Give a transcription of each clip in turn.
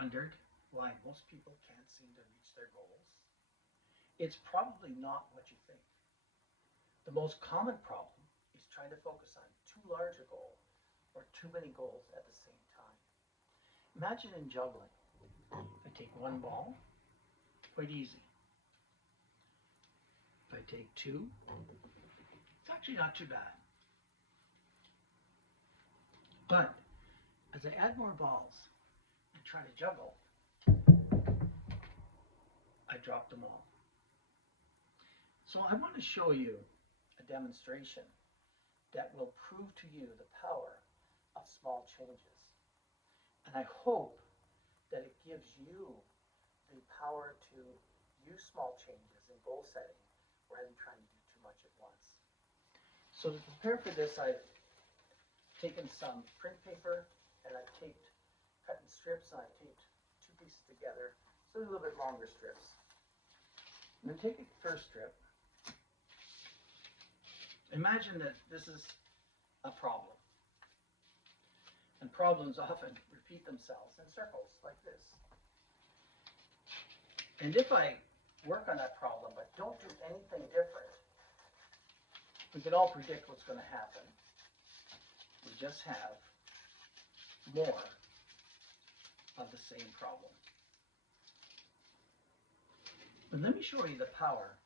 wondered why most people can't seem to reach their goals? It's probably not what you think. The most common problem is trying to focus on too large a goal or too many goals at the same time. Imagine in juggling. If I take one ball, quite easy. If I take two, it's actually not too bad. But as I add more balls and try to juggle, I drop them all. So I want to show you a demonstration that will prove to you the power of small changes. And I hope that it gives you the power to use small changes in goal setting rather than trying to do too much at once. So to prepare for this, I've taken some print paper and I've cut in strips, and I've taped two pieces together, so they're a little bit longer strips. And then take the first strip. Imagine that this is a problem. And problems often repeat themselves in circles like this. And if I work on that problem but don't do anything different, we can all predict what's going to happen. We just have more of the same problem. But let me show you the power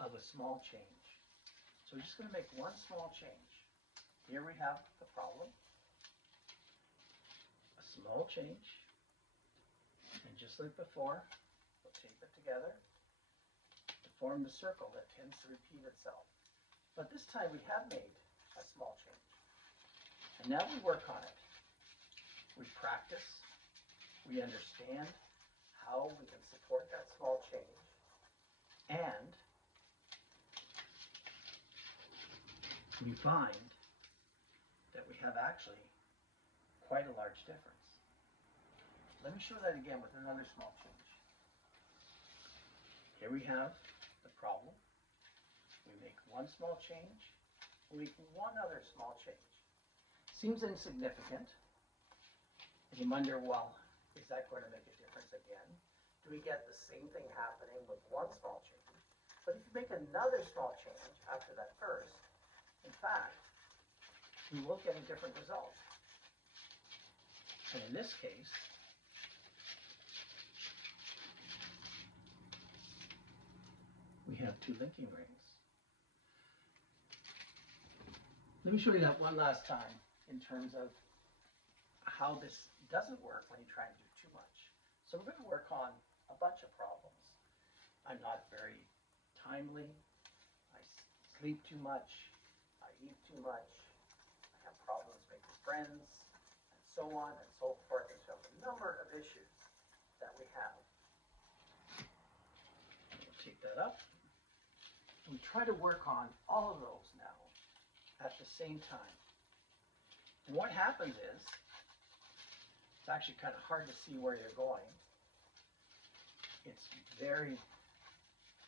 of a small change. So we're just going to make one small change. Here we have the problem. A small change. And just like before, we'll tape it together to form the circle that tends to repeat itself. But this time we have made a small change. And now we work on it. We practice. We understand how we can support that small change. And we find that we have actually quite a large difference. Let me show that again with another small change. Here we have the problem. We make one small change. We make one other small change. Seems insignificant. And you wonder, well, is that going to make a difference again? Do we get the same thing happening with one small change? But if you make another small change after that first, in fact, we will get a different result. And in this case, we have two linking rings. Let me show you that one last time in terms of how this doesn't work when you try and do too much. So we're going to work on a bunch of problems. I'm not very timely. I sleep too much. I eat too much. I have problems making friends, and so on and so forth. And so a number of issues that we have. We'll take that up. We try to work on all of those now at the same time. And what happens is, it's actually kind of hard to see where you're going. It's very,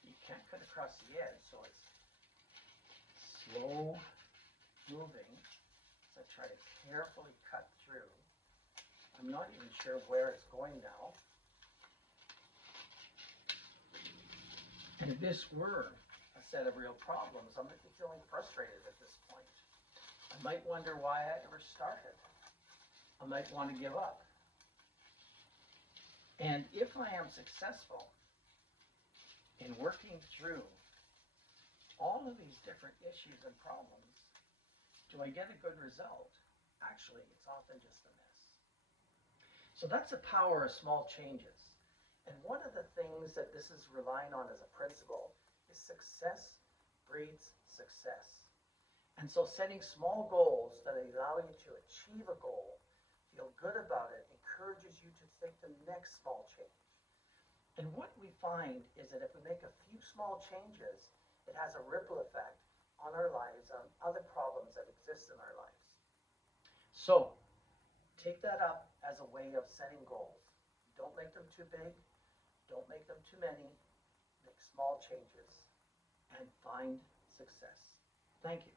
you can't cut across the edge, so it's slow moving. So I try to carefully cut through. I'm not even sure where it's going now. And if this were a set of real problems, I might be feeling frustrated at this point. I might wonder why I ever started. I might want to give up. And if I am successful in working through all of these different issues and problems, do I get a good result? Actually, it's often just a miss. So that's the power of small changes. And one of the things that this is relying on as a principle is success breeds success. And so setting small goals that allow you to achieve a goal, feel good about it, encourages you to take the next small change. And what we find is that if we make a few small changes, it has a ripple effect on our lives, on other problems that exist in our lives. So take that up as a way of setting goals. Don't make them too big. Don't make them too many. Make small changes and find success. Thank you.